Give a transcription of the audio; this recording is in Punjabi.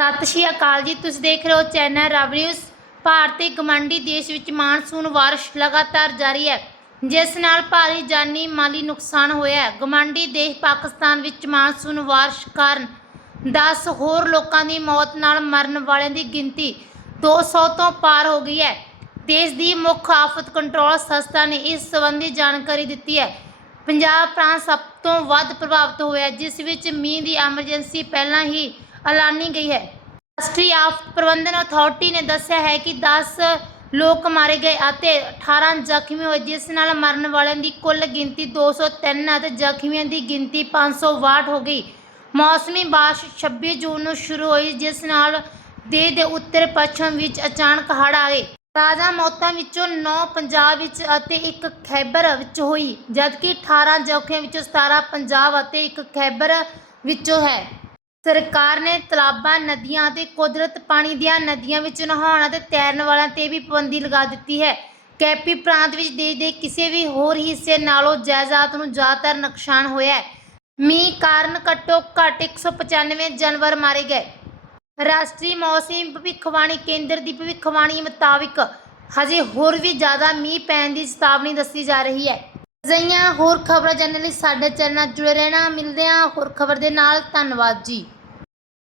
ਸਤਿ ਸ਼੍ਰੀ ਅਕਾਲ ਜੀ। ਤੁਸੀਂ ਦੇਖ ਰਹੇ ਹੋ ਚੈਨਲ ਰਵ ਨਿਊਜ਼। ਭਾਰਤੀ ਗਮੰਡੀ ਦੇਸ਼ ਵਿੱਚ ਮਾਨਸੂਨ ਬਾਰਿਸ਼ ਲਗਾਤਾਰ ਜਾਰੀ ਹੈ, ਜਿਸ ਨਾਲ ਭਾਰੀ ਜਾਨੀ ਮਾਲੀ ਨੁਕਸਾਨ ਹੋਇਆ ਹੈ। ਗਮੰਡੀ ਦੇਸ਼ ਪਾਕਿਸਤਾਨ ਵਿੱਚ ਮਾਨਸੂਨ ਬਾਰਿਸ਼ ਕਾਰਨ 10 ਹੋਰ ਲੋਕਾਂ ਦੀ ਮੌਤ ਨਾਲ ਮਰਨ ਵਾਲਿਆਂ ਦੀ ਗਿਣਤੀ 200 ਤੋਂ ਪਾਰ ਹੋ ਗਈ ਹੈ। ਦੇਸ਼ ਦੀ ਮੁੱਖ ਆਫਤ ਕੰਟਰੋਲ ਸੰਸਥਾ ਨੇ ਇਸ ਸੰਬੰਧੀ ਜਾਣਕਾਰੀ ਦਿੱਤੀ ਹੈ। ਪੰਜਾਬ ਪ੍ਰਾਂਤ ਸਭ ਤੋਂ ਵੱਧ ਪ੍ਰਭਾਵਿਤ ਹੋਇਆ ਜਿਸ ਵਿੱਚ ਮੀਂਹ ਦੀ ਐਮਰਜੈਂਸੀ ਪਹਿਲਾਂ ਹੀ ਐਲਾਨੀ ਗਈ ਹੈ। ਰਾਸ਼ਟਰੀ ਆਫਤ ਪ੍ਰਬੰਧਨ ਅਥਾਰਟੀ ਨੇ ਦੱਸਿਆ ਹੈ ਕਿ 10 ਲੋਕ ਮਾਰੇ ਗਏ ਅਤੇ 18 ਜ਼ਖਮੀ ਹੋਏ, ਜਿਸ ਨਾਲ ਮਰਨ ਵਾਲਿਆਂ ਦੀ ਕੁੱਲ ਗਿਣਤੀ 203 ਅਤੇ ਜ਼ਖਮੀਆਂ ਦੀ ਗਿਣਤੀ 562 ਹੋ ਗਈ। ਮੌਸਮੀ ਬਾਰਿਸ਼ 26 ਜੂਨ ਨੂੰ ਸ਼ੁਰੂ ਹੋਈ, ਜਿਸ ਨਾਲ ਦੇਸ਼ ਦੇ ਉੱਤਰ ਪੱਛਮ ਵਿੱਚ ਅਚਾਨਕ ਹੜ੍ਹ ਆਏ। ਤਾਜ਼ਾ ਮੌਤਾਂ ਵਿੱਚੋਂ 9 ਪੰਜਾਬ ਵਿੱਚ ਅਤੇ ਇੱਕ ਖੈਬਰ ਵਿੱਚ ਹੋਈ, ਜਦਕਿ 18 ਜ਼ਖਮੀਆਂ ਵਿੱਚੋਂ 17 ਪੰਜਾਬ ਅਤੇ ਇੱਕ ਖੈਬਰ ਵਿੱਚੋਂ ਹੈ। ਸਰਕਾਰ ਨੇ ਤਲਾਬਾਂ, ਨਦੀਆਂ ਅਤੇ ਕੁਦਰਤ ਪਾਣੀ ਦੀਆਂ ਨਦੀਆਂ ਵਿੱਚ ਨਹਾਉਣ ਅਤੇ ਤੈਰਨ ਵਾਲਿਆਂ ਤੇ ਵੀ ਪਾਬੰਦੀ ਲਗਾ ਦਿੱਤੀ ਹੈ। ਕੈਪੀ ਪ੍ਰਾਂਤ ਵਿੱਚ ਦੇਸ਼ ਦੇ ਕਿਸੇ ਵੀ ਹੋਰ ਹਿੱਸੇ ਨਾਲੋਂ ਜਾਇਦਾਦ ਨੂੰ ਜ਼ਿਆਦਾਤਰ ਨੁਕਸਾਨ ਹੋਇਆ ਹੈ। ਮੀਂਹ ਕਾਰਨ ਘੱਟੋ ਘੱਟ 195 ਜਾਨਵਰ ਮਾਰੇ ਗਏ। ਰਾਸ਼ਟਰੀ ਮੌਸਮੀ ਭਵਿੱਖਬਾਣੀ ਕੇਂਦਰ ਦੀ ਭਵਿੱਖਬਾਣੀ ਮੁਤਾਬਿਕ ਹਜੇ ਹੋਰ ਵੀ ਜ਼ਿਆਦਾ ਮੀਂਹ ਪੈਣ ਦੀ ਚੇਤਾਵਨੀ ਦੱਸੀ ਜਾ ਰਹੀ ਹੈ। ਅਜਿਹੀਆਂ ਹੋਰ ਖਬਰਾਂ ਜਾਣਨ ਲਈ ਸਾਡੇ ਚੈਨਲ ਨਾਲ ਜੁੜੇ ਰਹਿਣਾ। ਮਿਲਦੇ ਹਾਂ ਹੋਰ ਖਬਰ ਦੇ ਨਾਲ। ਧੰਨਵਾਦ ਜੀ।